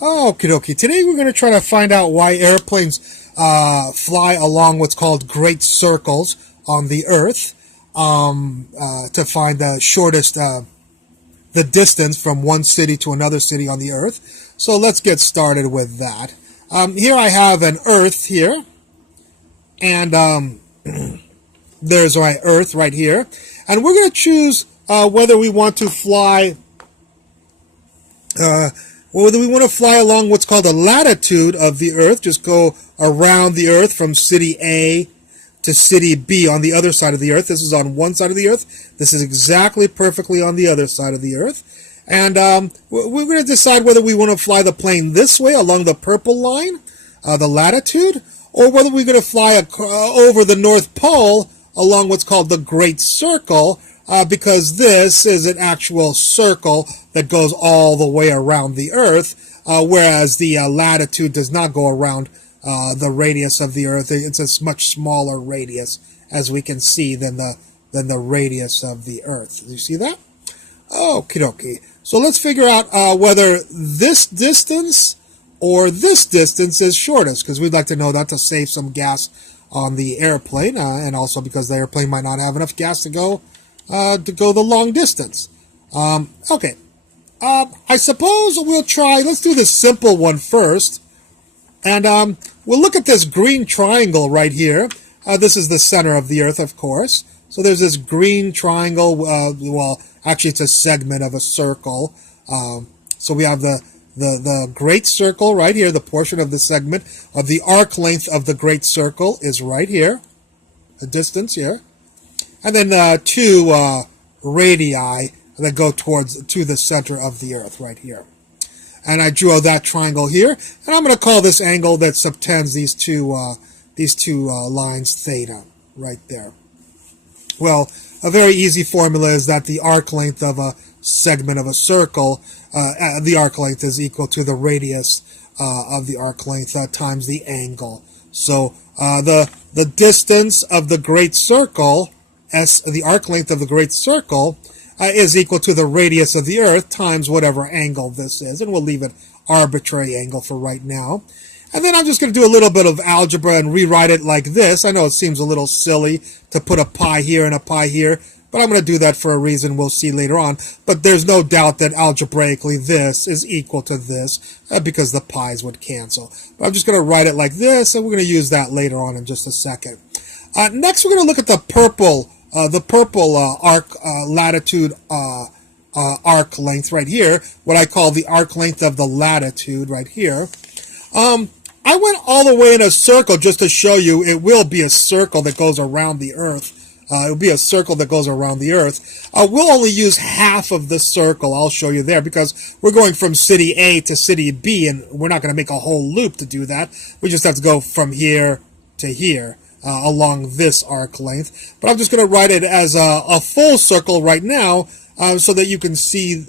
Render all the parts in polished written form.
Okie dokie. Today we're going to try to find out why airplanes fly along what's called great circles on the Earth to find the shortest, the distance from one city to another city on the Earth. So let's get started with that. Here I have an Earth here, and there's my Earth right here. And we're going to choose whether we want to fly whether we want to fly along what's called the latitude of the Earth, just go around the Earth from city A to city B on the other side of the Earth. This is on one side of the Earth. This is exactly perfectly on the other side of the Earth. And we're going to decide whether we want to fly the plane this way along the purple line, the latitude, or whether we're going to fly over the North Pole along what's called the Great Circle, because this is an actual circle that goes all the way around the Earth, whereas the latitude does not go around the radius of the Earth. It's a much smaller radius, as we can see, than the radius of the Earth. Do you see that? Okie dokie. So let's figure out whether this distance or this distance is shortest, because we'd like to know that to save some gas on the airplane, and also because the airplane might not have enough gas to go the long distance. Okay. I suppose we'll try, let's do the simple one first. And we'll look at this green triangle right here. This is the center of the Earth, of course. So there's this green triangle. Well, actually, it's a segment of a circle. So we have the Great Circle right here. The portion of the segment of the arc length of the Great Circle is right here. The distance here. And then two radii that go to the center of the Earth right here. And I drew that triangle here, and I'm going to call this angle that subtends these two lines theta right there. Well, a very easy formula is that the arc length of a segment of a circle, the arc length is equal to the radius of the arc length times the angle. So the distance of the great circle, the arc length of the great circle, is equal to the radius of the Earth times whatever angle this is, and we'll leave it arbitrary angle for right now. And then I'm just going to do a little bit of algebra and rewrite it like this. I know it seems a little silly to put a pi here and a pi here, but I'm going to do that for a reason we'll see later on. But there's no doubt that algebraically this is equal to this, because the pi's would cancel. But I'm just going to write it like this, and we're going to use that later on in just a second. Next, we're going to look at the purple arc latitude arc length right here, what I call the arc length of the latitude right here. I went all the way in a circle just to show you it will be a circle that goes around the Earth. It will be a circle that goes around the Earth. We'll only use half of the circle. I'll show you there, because we're going from city A to city B, and we're not going to make a whole loop to do that. We just have to go from here to here. Along this arc length, but I'm just going to write it as a full circle right now, so that you can see,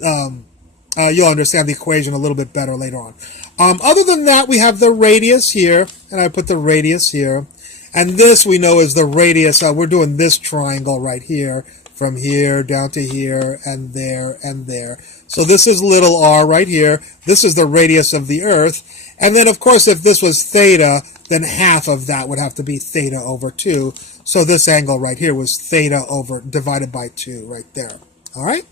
you'll understand the equation a little bit better later on. Other than that, we have the radius here, and I put the radius here, and this we know is the radius. We're doing this triangle right here, from here down to here, and there, and there. So this is little r right here. This is the radius of the Earth. And then, of course, if this was theta, then half of that would have to be theta over 2. So this angle right here was theta divided by 2 right there. All right?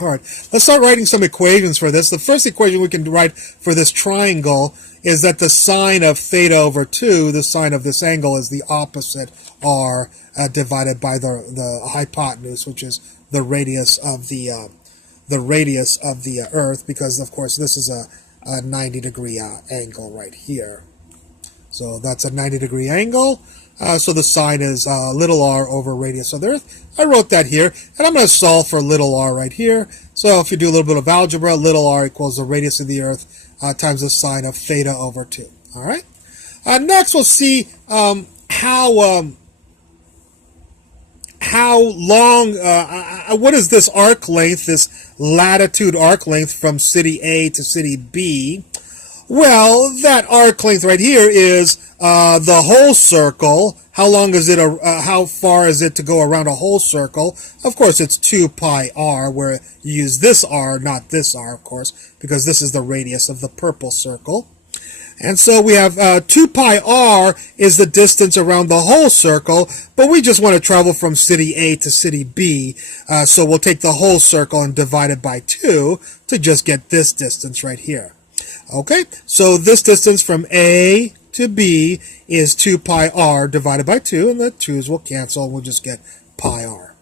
All right. Let's start writing some equations for this. The first equation we can write for this triangle is that the sine of theta over 2, the sine of this angle, is the opposite r divided by the hypotenuse, which is the radius of the Earth, because, of course, this is a 90-degree angle right here. So that's a 90-degree angle. So the sine is little r over radius of the Earth. I wrote that here, and I'm going to solve for little r right here. So if you do a little bit of algebra, little r equals the radius of the Earth times the sine of theta over 2. All right. Next, we'll see how long, what is this arc length, this latitude arc length from city A to city B? Well, that arc length right here is the whole circle. How long is it? How far is it to go around a whole circle? Of course, it's 2 pi r, where you use this r, not this r, of course, because this is the radius of the purple circle. And so we have 2 pi r is the distance around the whole circle, but we just want to travel from city A to city B, so we'll take the whole circle and divide it by 2 to just get this distance right here. Okay, so this distance from A to B is 2 pi r divided by 2, and the 2's will cancel, and we'll just get pi r.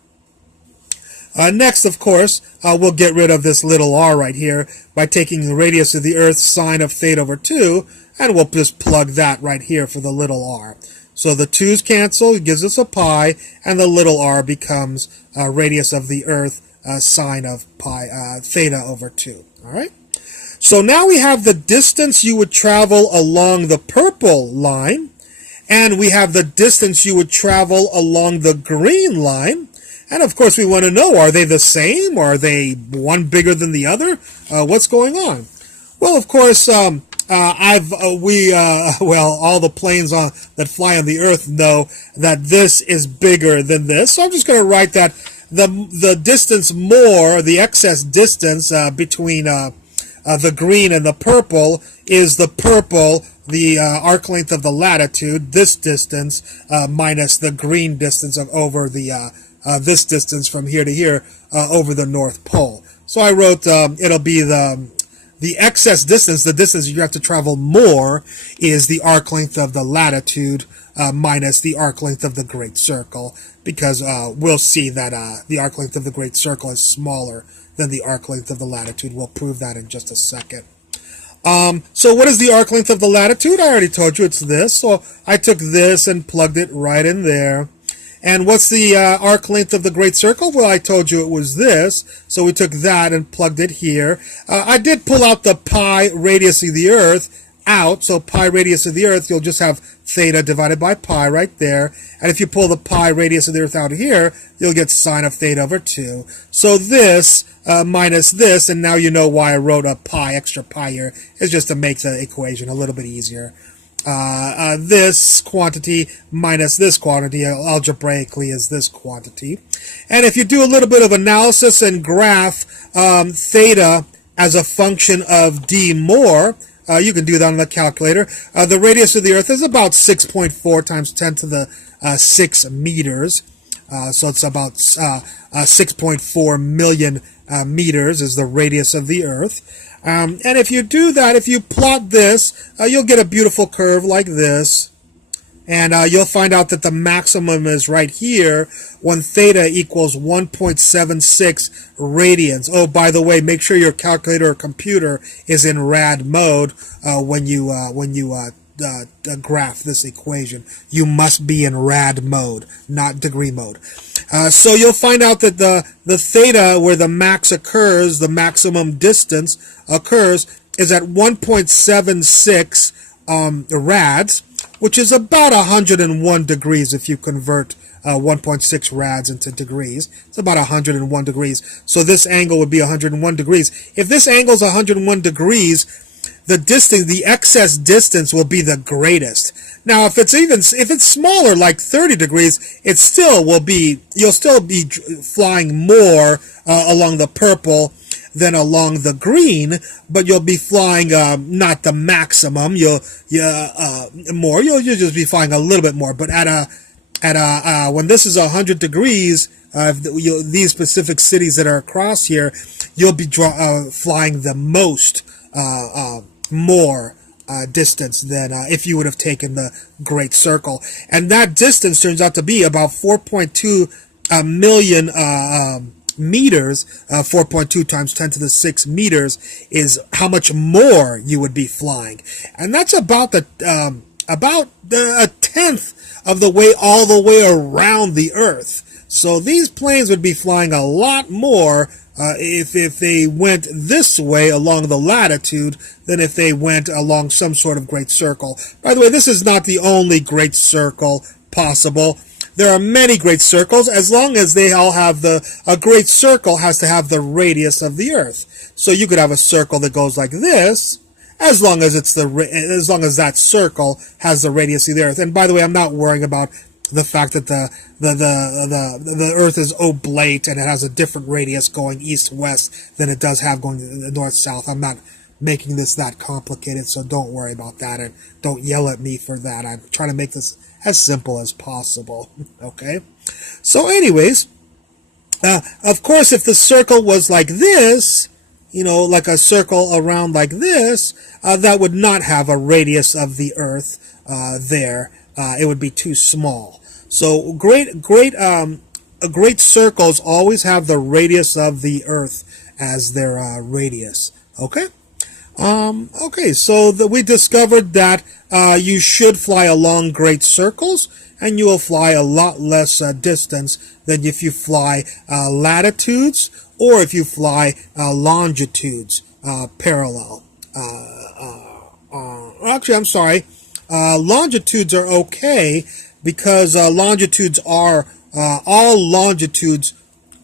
Next, of course, we'll get rid of this little r right here by taking the radius of the Earth sine of theta over 2, and we'll just plug that right here for the little r. So the 2's cancel, it gives us a pi, and the little r becomes radius of the Earth sine of theta over 2. All right? So now we have the distance you would travel along the purple line, and we have the distance you would travel along the green line. And of course we want to know, are they the same? Are they one bigger than the other? What's going on? Well, of course, all the planes that fly on the Earth know that this is bigger than this. So I'm just going to write that the distance more, the excess distance between the green and the purple is the purple, the arc length of the latitude, this distance, minus the green distance over the this distance from here to here over the North Pole. So I wrote it'll be the excess distance, the distance you have to travel more, is the arc length of the latitude minus the arc length of the Great Circle, because we'll see that the arc length of the Great Circle is smaller than the arc length of the latitude. We'll prove that in just a second. So what is the arc length of the latitude? I already told you it's this. So I took this and plugged it right in there. And what's the arc length of the Great Circle? Well, I told you it was this. So we took that and plugged it here. I did pull out the pi radius of the Earth out. So pi radius of the Earth, you'll just have theta divided by pi right there. And if you pull the pi radius of the Earth out here, you'll get sine of theta over 2. So this minus this, and now you know why I wrote a pi, extra pi here, is just to make the equation a little bit easier. This quantity minus this quantity algebraically is this quantity. And if you do a little bit of analysis and graph theta as a function of d more, you can do that on the calculator. The radius of the Earth is about 6.4 times 10 to the 6 meters. So it's about 6.4 million meters is the radius of the Earth. And if you do that, if you plot this, you'll get a beautiful curve like this. And you'll find out that the maximum is right here when theta equals 1.76 radians. Oh, by the way, make sure your calculator or computer is in rad mode when you graph this equation. You must be in rad mode, not degree mode. So you'll find out that the theta where the max occurs, the maximum distance occurs, is at 1.76 rads, which is about 101 degrees if you convert 1.6 rads into degrees. It's about 101 degrees. So this angle would be 101 degrees. If this angle is 101 degrees, the distance, the excess distance, will be the greatest. Now, if it's smaller, like 30 degrees, it still will be. You'll still be flying more along the purple than along the green, but you'll be flying not the maximum. You'll just be flying a little bit more. But when this is 100 degrees, these specific cities that are across here, you'll be flying the most more distance than if you would have taken the Great Circle. And that distance turns out to be about 4.2 million meters. 4.2 times 10 to the 6 meters is how much more you would be flying. And that's about a tenth of the way all the way around the Earth. So these planes would be flying a lot more if they went this way along the latitude than if they went along some sort of Great Circle. By the way, this is not the only Great Circle possible. There are many Great Circles, as long as they all have a Great Circle has to have the radius of the Earth. So you could have a circle that goes like this, as long as as long as that circle has the radius of the Earth. And by the way, I'm not worrying about the fact that the Earth is oblate and it has a different radius going east-west than it does have going north-south. I'm not making this that complicated, so don't worry about that, and don't yell at me for that. I'm trying to make this as simple as possible. Okay? So anyways, of course, if the circle was like this, like a circle around like this, that would not have a radius of the Earth there. It would be too small. So great circles always have the radius of the Earth as their radius. Okay? Okay, so we discovered that you should fly along great circles, and you will fly a lot less distance than if you fly latitudes or if you fly longitudes parallel. Actually, I'm sorry. Longitudes are okay because longitudes are all longitudes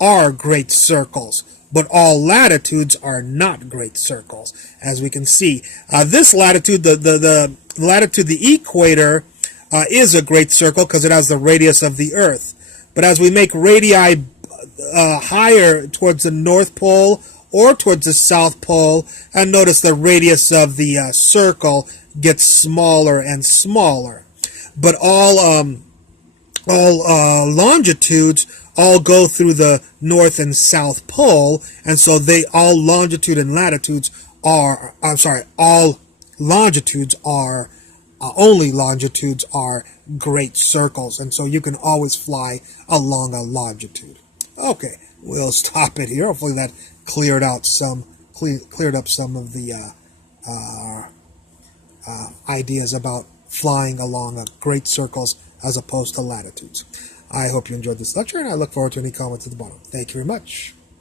are great circles, but all latitudes are not great circles, as we can see. This latitude, the latitude, the equator, is a great circle because it has the radius of the Earth. But as we make radii higher towards the North Pole or towards the South Pole, and notice the radius of the circle gets smaller and smaller. But all longitudes all go through the North and South Pole, and so all longitude and latitudes are, all longitudes are, only longitudes are great circles, and so you can always fly along a longitude. Okay, we'll stop it here. Hopefully that cleared up some of the ideas about flying along great circles as opposed to latitudes. I hope you enjoyed this lecture, and I look forward to any comments at the bottom. Thank you very much.